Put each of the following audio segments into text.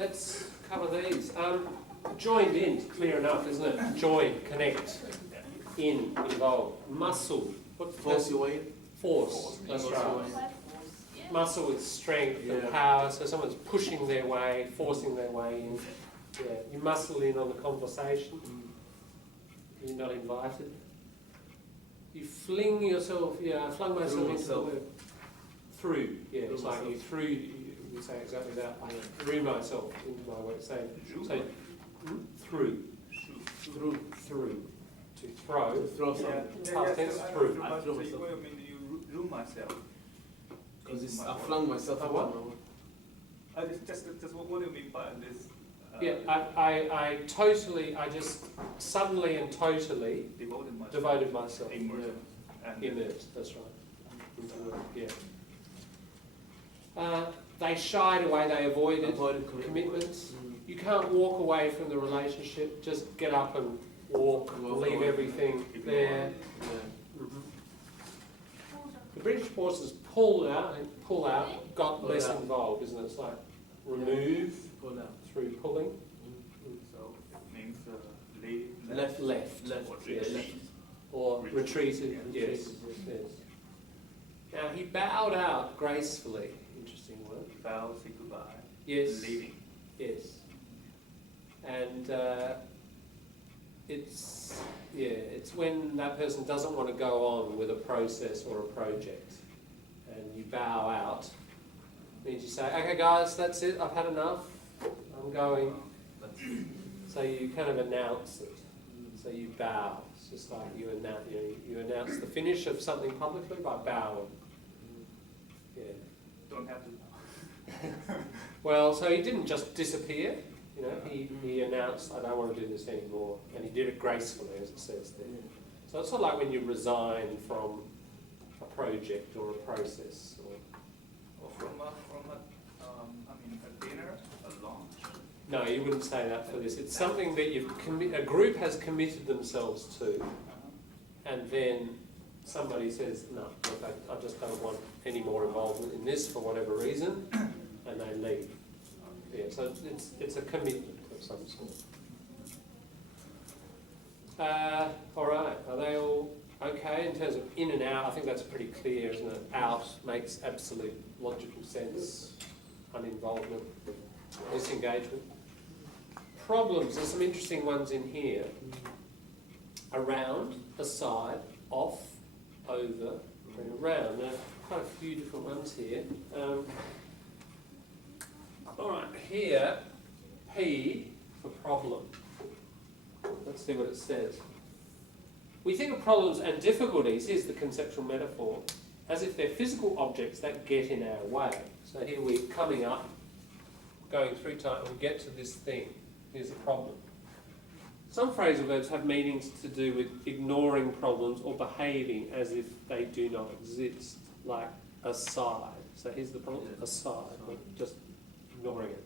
let's cover these. Joined in, clear enough, isn't it? Join, connect, in, involve. Muscle. What Force your way. Force. That's right. Muscle is strength and power, so someone's pushing their way, forcing their way in. Yeah, you muscle in on the conversation. You're not invited. You fling yourself, I flung myself into the word. Through, it's like you threw, you say exactly that. I threw myself into my work. Say through. Through. To throw. To throw something. Past tense, through. I throw myself. What do you mean you threw myself? Because I flung myself into what? Just what do you mean by this? I just suddenly and totally devoted myself. Immersed, that's right. Into work, they shied away, they avoided commitments. You can't walk away from the relationship, just get up and walk, leave everything there. The British forces pull out, got less involved, isn't it? It's like remove through pulling. So it means Left. Or retreated, yes. Now he bowed out gracefully. Interesting word. Bow, say goodbye. Yes. Leaving. Yes. And it's when that person doesn't want to go on with a process or a project, and you bow out. It means you say, "Okay, guys, that's it. I've had enough. I'm going." So you kind of announce it. So you bow. It's just like you announce the finish of something publicly by bowing. Yeah. Don't have to. Well, so he didn't just disappear. He announced, "I don't want to do this anymore," and he did it gracefully, as it says there. So it's not like when you resign from a project or a process, Or from a dinner, a lunch. No, you wouldn't say that for this. It's something that a group has committed themselves to, and then somebody says, "No, look, I just don't want any more involvement in this for whatever reason," and they leave. Yeah, so it's a commitment of some sort. All right, are they all okay in terms of in and out? I think that's pretty clear, isn't it? Out makes absolute logical sense. Uninvolvement, disengagement. Problems, there's some interesting ones in here. Around, aside, off, over, and around. There are quite a few different ones here. All right, here, P for problem. Let's see what it says. We think of problems and difficulties, here's the conceptual metaphor, as if they're physical objects that get in our way. So here we're coming up, going through time, and we get to this thing. Here's a problem. Some phrasal verbs have meanings to do with ignoring problems or behaving as if they do not exist, like aside. So here's the problem, aside, just ignoring it.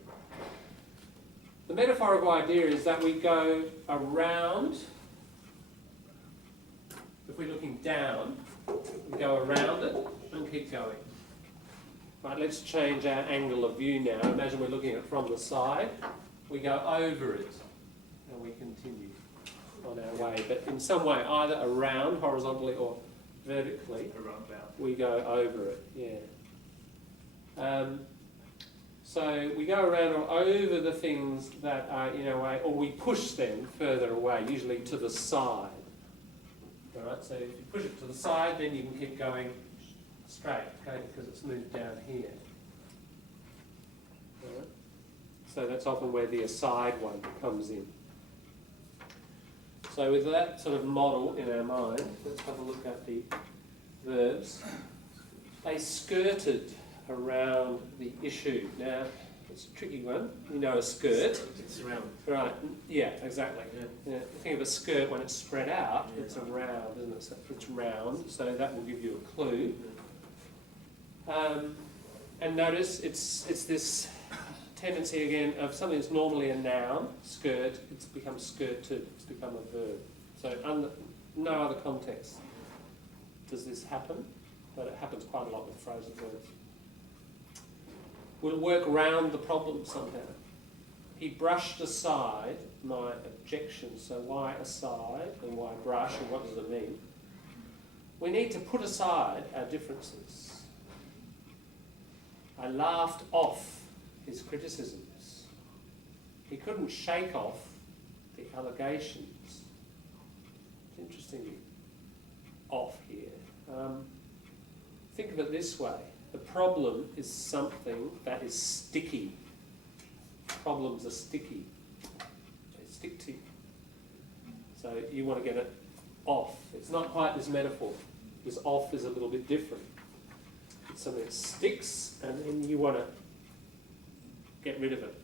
The metaphorical idea is that we go around, if we're looking down, we go around it and keep going. Right, let's change our angle of view now. Imagine we're looking at it from the side. We go over it and we continue on our way. But in some way, either around, horizontally or vertically, we go over it, so we go around or over the things that are in our way, or we push them further away, usually to the side. All right, so if you push it to the side, then you can keep going straight, okay, because it's moved down here. All right. So that's often where the aside one comes in. So with that sort of model in our mind, let's have a look at the verbs. They skirted around the issue. Now, it's a tricky one. You know a skirt. It's round. Right, yeah, exactly. Yeah. Think of a skirt when it's spread out, it's around, isn't it? So it's round, so that will give you a clue. And notice it's this tendency again of something that's normally a noun, skirt, it's become skirted, it's become a verb. So under no other context does this happen, but it happens quite a lot with phrasal verbs. We'll work around the problem somehow. he brushed aside my objection. So why aside and why brush and what does it mean? We need to put aside our differences. I laughed off his criticisms. He couldn't shake off the allegations. It's interesting, off here. Think of it this way. The problem is something that is sticky. Problems are sticky. They stick to you. So you want to get it off. It's not quite this metaphor. This off is a little bit different. It's something that sticks and then you want to get rid of it.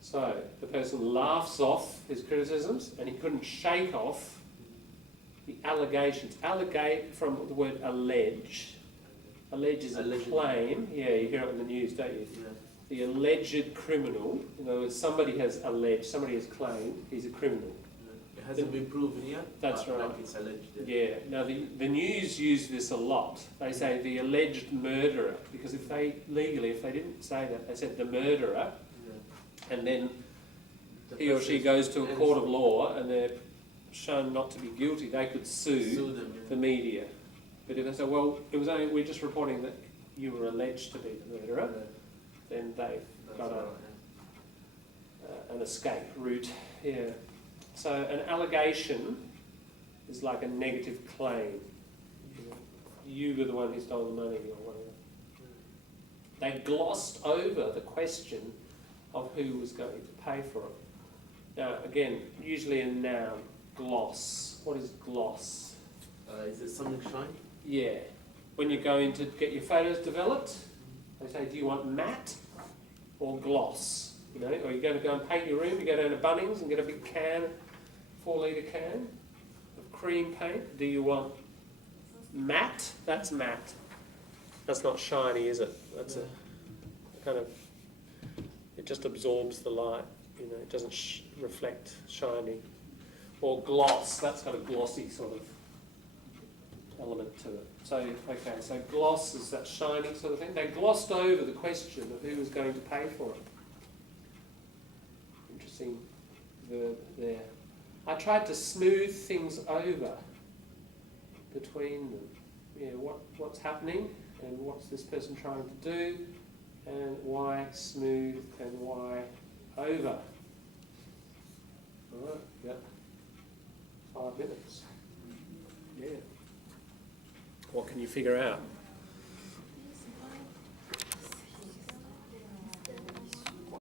So the person laughs off his criticisms and he couldn't shake off the allegations. Allegate from the word allege. Allege is a claim. Yeah, you hear it in the news, don't you? Yeah. The alleged criminal, in other words, somebody has alleged, somebody has claimed he's a criminal. It hasn't been proven yet. That's right. Like it's alleged. Yeah. Now the news use this a lot. They say the alleged murderer, because if they didn't say that, they said the murderer, and then he or she goes to a court of law and they're shown not to be guilty, they could sue them, the media. But if they say, well, it was only, we're just reporting that you were alleged to be the murderer, then they've got an escape route. Yeah. So an allegation is like a negative claim. You were the one who stole the money or whatever. They glossed over the question of who was going to pay for it. Now, again, usually a noun, gloss. What is gloss? Is it something shiny? Yeah. When you're going to get your photos developed, they say, do you want matte or gloss? You know, or you're going to go and paint your room, you go down to Bunnings and get a big can, 4-litre can of cream paint. Do you want matte? That's matte. That's not shiny, is it? That's a kind of, it just absorbs the light, you know, it doesn't reflect shiny. Or gloss, that's got a glossy sort of element to it. So, okay, so gloss is that shiny sort of thing. They glossed over the question of who was going to pay for it. Interesting verb there. I tried to smooth things over between them. Yeah, what's happening and what's this person trying to do and why smooth and why over. All right, yeah. 5 minutes. Yeah. What can you figure out?